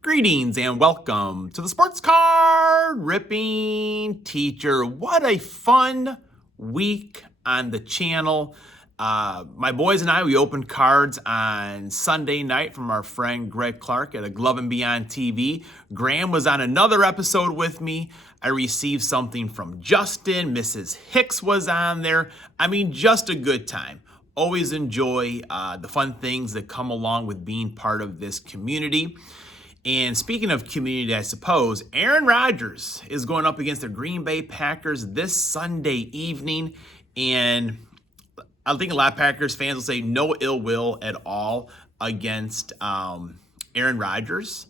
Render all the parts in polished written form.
Greetings and welcome to the Sports Card Ripping Teacher. What a fun week on the channel. My boys and I, we opened cards on Sunday night from our friend Greg Clark at a Glove and Beyond TV. Graham was on another episode with me. I received something from Justin. Mrs. Hicks was on there. I mean, just a good time. Always enjoy the fun things that come along with being part of this community. And speaking of community, I suppose, Aaron Rodgers is going up against the Green Bay Packers this Sunday evening. And I think a lot of Packers fans will say no ill will at all against Aaron Rodgers.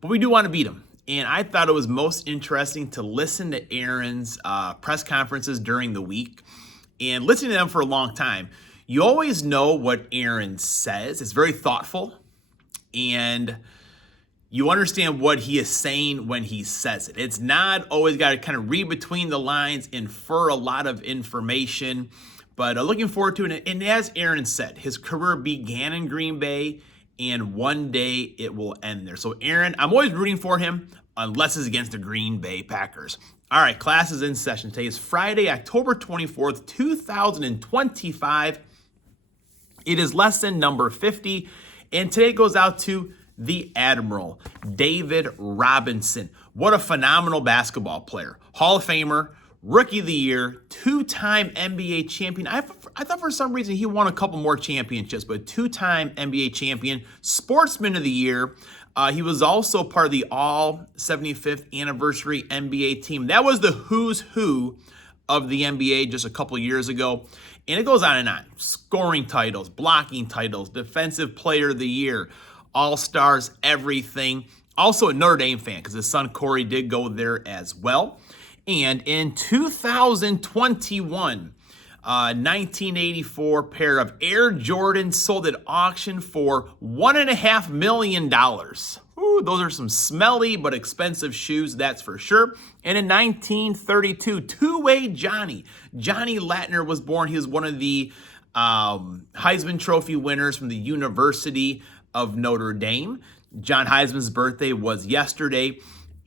But we do want to beat him. And I thought it was most interesting to listen to Aaron's press conferences during the week. And listening to them for a long time, you always know what Aaron says. It's very thoughtful. And you understand what he is saying when he says it. It's not always got to kind of read between the lines, infer a lot of information, but looking forward to it. And as Aaron said, his career began in Green Bay, and one day it will end there. So Aaron, I'm always rooting for him, unless it's against the Green Bay Packers. All right, class is in session. Today is Friday, October 24th, 2025. It is lesson number 50, and today goes out to the Admiral, David Robinson. What a phenomenal basketball player. Hall of Famer, Rookie of the Year, two-time NBA champion. I thought for some reason he won a couple more championships, but two-time NBA champion, Sportsman of the Year. He was also part of the All 75th Anniversary NBA team. That was the who's who of the NBA just a couple years ago. And it goes on and on. Scoring titles, blocking titles, Defensive Player of the Year, All-Stars, everything. Also a Notre Dame fan because his son Corey did go there as well. And in 2021, 1984 pair of Air Jordans sold at auction for $1.5 million. Ooh, those are some smelly but expensive shoes, that's for sure. And in 1932, two-way Johnny Latner was born. He was one of the Heisman Trophy winners from the University of Notre Dame. John Heisman's birthday was yesterday,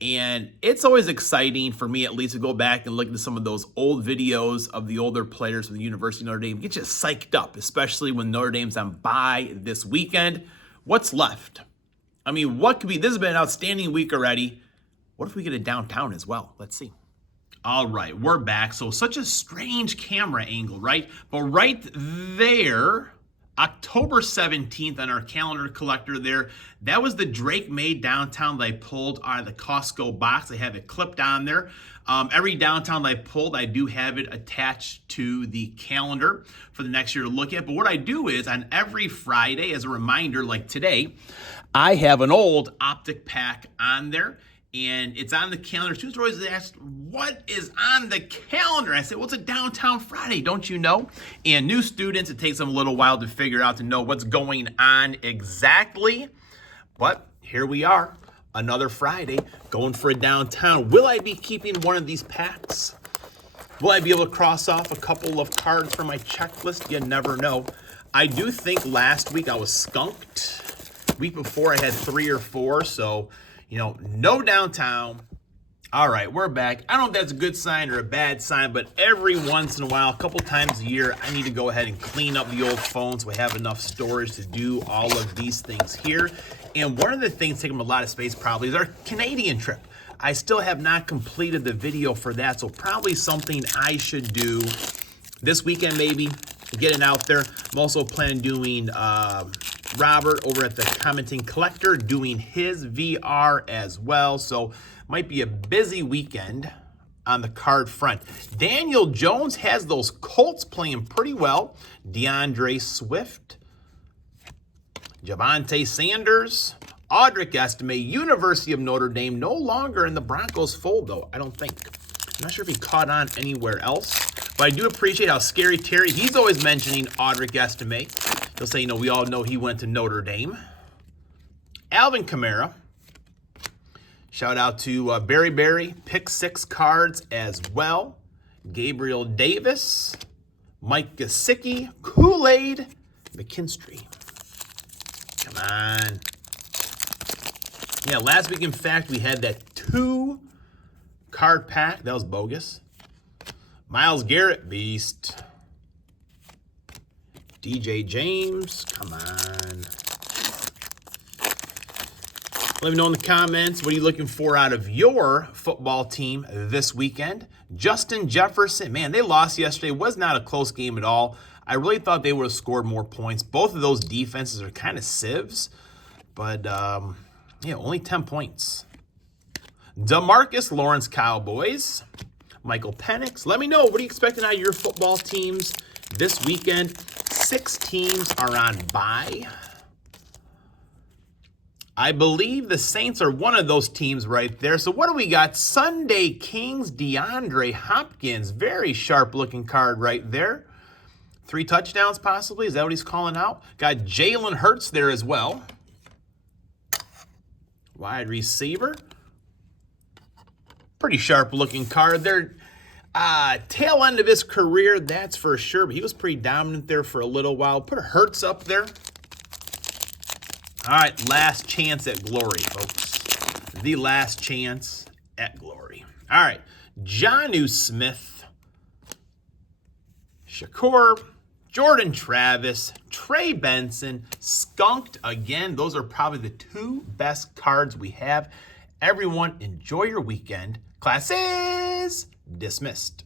and it's always exciting for me, at least, to go back and look at some of those old videos of the older players from the University of Notre Dame. Get you psyched up, especially when Notre Dame's on bye this weekend. What's left? I mean, what could be? This has been an outstanding week already. What if we get a downtown as well? Let's see. All right, we're back. So such a strange camera angle, right? But right there, October 17th on our calendar collector there, that was the Drake Made downtown that I pulled out of the Costco box. I have it clipped on there. Every downtown that I pulled, I do have it attached to the calendar for the next year to look at. But what I do is on every Friday, as a reminder, like today, I have an old optic pack on there. And it's on the calendar. Students are always asked, what is on the calendar? I said, well, it's a Downtown Friday, don't you know? And new students, it takes them a little while to figure out, to know what's going on exactly. But here we are, another Friday, going for a downtown. Will I be keeping one of these packs? Will I be able to cross off a couple of cards from my checklist? You never know. I do think last week I was skunked. Week before I had 3 or 4, so no downtown. All right, we're back. I don't know if that's a good sign or a bad sign, but every once in a while, a couple times a year, I need to go ahead and clean up the old phone so I have enough storage to do all of these things here. And one of the things taking a lot of space probably is our Canadian trip. I still have not completed the video for that, so probably something I should do this weekend, maybe, getting out there. I'm also planning doing Robert over at the Commenting Collector doing his VR as well. So might be a busy weekend on the card front. Daniel Jones has those Colts playing pretty well. DeAndre Swift, Javonte Sanders, Audric Estime, University of Notre Dame, no longer in the Broncos fold though, I don't think. I'm not sure if he caught on anywhere else, but I do appreciate how Scary Terry, he's always mentioning Audric Estime. He'll say, we all know he went to Notre Dame. Alvin Kamara. Shout out to Barry, pick 6 cards as well. Gabriel Davis, Mike Gesicki, Kool-Aid, McKinstry. Come on. Yeah, last week, in fact, we had that 2-card pack. That was bogus. Myles Garrett, beast. DJ James, come on. Let me know in the comments, what are you looking for out of your football team this weekend? Justin Jefferson, man, they lost yesterday. It was not a close game at all. I really thought they would have scored more points. Both of those defenses are kind of sieves, but yeah, only 10 points. DeMarcus Lawrence, Cowboys. Michael Penix, let me know, what are you expecting out of your football teams this weekend? 6 teams are on bye. I believe the Saints are one of those teams right there. So what do we got? Sunday Kings, DeAndre Hopkins. Very sharp-looking card right there. 3 touchdowns possibly. Is that what he's calling out? Got Jalen Hurts there as well. Wide receiver. Pretty sharp-looking card there. Tail end of his career, that's for sure. But he was pretty dominant there for a little while. Put Hurts up there. All right, last chance at glory, folks. The last chance at glory. All right, Jonnu Smith, Shakur, Jordan Travis, Trey Benson, skunked again. Those are probably the 2 best cards we have. Everyone, enjoy your weekend. Class is dismissed.